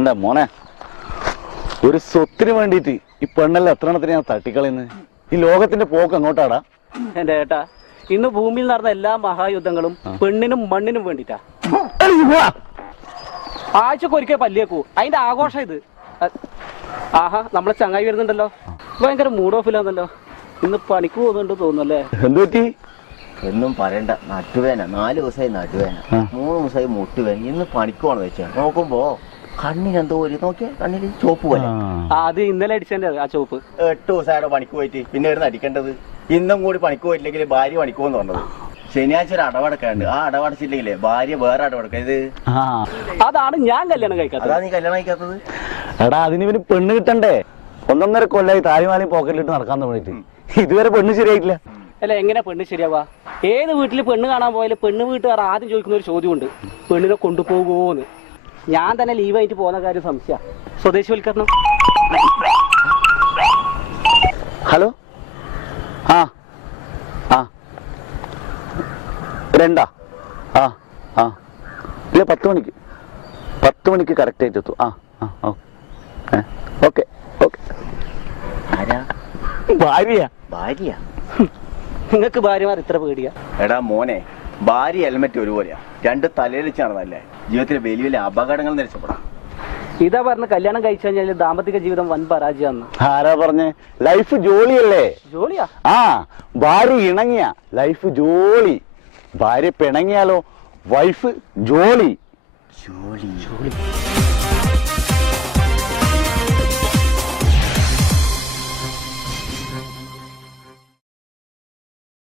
എന്താ മോനെ, ഒരു സ്വത്തിന് വേണ്ടിയിട്ട് ഈ പെണ്ണെല്ലാം എത്ര എണ്ണത്തിന് ഞാൻ തട്ടിക്കളയുന്നത്? ഈ ലോകത്തിന്റെ പോക്ക് അങ്ങോട്ടാടാ. എന്റെ ഏട്ടാ, ഇന്ന് ഭൂമിയിൽ നടന്ന എല്ലാ മഹായുദ്ധങ്ങളും പെണ്ണിനും മണ്ണിനും വേണ്ടിട്ടാ. ആഴ്ചക്ക് ഒരിക്കൽ പല്ലിയേക്കൂ, അതിന്റെ ആഘോഷം ഇത്. ആഹാ, നമ്മളെ ചങ്ങായി വരുന്നുണ്ടല്ലോ, ഭയങ്കര മൂഡ് ഓഫിലാന്നല്ലോ. ഇന്ന് പണിക്ക് പോകുന്നുണ്ട് തോന്നുന്നല്ലേ? എന്ത് പറ്റി? എന്നും പറയണ്ട, നട്ടുവേന 4 ദിവസമായി നട്ടുവേന, 3 ദിവസമായി മുട്ടുവേന. ഇന്ന് പണിക്കുവാണ് വെച്ചാൽ നോക്കുമ്പോ കണ്ണിനെന്തോ ഒരു നോക്കിയാ കണ്ണിൽ ചോപ്പ് പോലെ. അത് ഇന്നലെ അടിച്ചതിന്റെ ആ ചോപ്പ്. 8 ദിവസമായിട്ട് പണിക്ക് പോയിട്ട് പിന്നെ ഇരുന്ന് അടിക്കേണ്ടത്. ഇന്നും കൂടി പണിക്ക് പോയിട്ടില്ലെങ്കിൽ ഭാര്യ പണിക്കുമെന്ന് പറഞ്ഞത്. ശനിയാഴ്ച ഒരു അടവടക്കാണ്ട്, ആ അടവടച്ചില്ലെങ്കിലേ ഭാര്യ വേറെ അടവടക്ക. ഇത് അതാണ് ഞാൻ കല്യാണം കഴിക്കാത്തത്. അതാ നീ കല്യാണം കഴിക്കാത്തത്? എടാ, അതിന് ഇവന് പെണ്ണ് കിട്ടണ്ടേ? 1.5 കൊല്ലായി താലിമാലയും പോക്കറ്റിലിട്ട് നടക്കാൻ തുടങ്ങിയിട്ട് ഇതുവരെ പെണ്ണ് ശരിയായിട്ടില്ല. അല്ല, എങ്ങനെ പെണ്ണ് ശരിയാവാ? ഏത് വീട്ടിൽ പെണ്ണ് കാണാൻ പോയാലും പെണ്ണ് വീട്ടുകാർ ആദ്യം ചോദിക്കുന്ന ഒരു ചോദ്യമുണ്ട്, പെണ്ണിനെ കൊണ്ടുപോകുമോന്ന്. ഞാൻ തന്നെ ലീവായിട്ട് പോകുന്ന കാര്യം സംശയ. സ്വദേശിവൽക്കരണം. ഹലോ, ആ ആ 2 ആ ആ ഇല്ല, 10 മണിക്ക് 10 മണിക്ക് കറക്റ്റ് ആയിട്ട് എത്തും. Okay okay. ആരാ? ഭാര്യ. ഭാര്യ? നിങ്ങൾക്ക് ഭാര്യമാർ ഇത്ര പേടിയാ? എടാ മോനെ, ഭാര്യ ഹെൽമെറ്റ് ഒരുപോലെയാ, 2 തലയിൽ വെച്ച് നടന്നല്ലേ ജീവിതത്തിൽ വലിയ വലിയ അപകടങ്ങൾ രക്ഷപ്പെടാം. ഇതാ പറഞ്ഞ കല്യാണം കഴിച്ചു കഴിഞ്ഞാൽ ദാമ്പത്തിക ജീവിതം വൻ പരാജയമാണ്. ആരാ പറഞ്ഞേ? ലൈഫ് ജോളിയല്ലേ? ജോലിയാ? ആ, ഭാര്യ ഇണങ്ങിയ ലൈഫ് ജോളി, ഭാര്യ പിണങ്ങിയാലോ വൈഫ് ജോളി. ജോലി.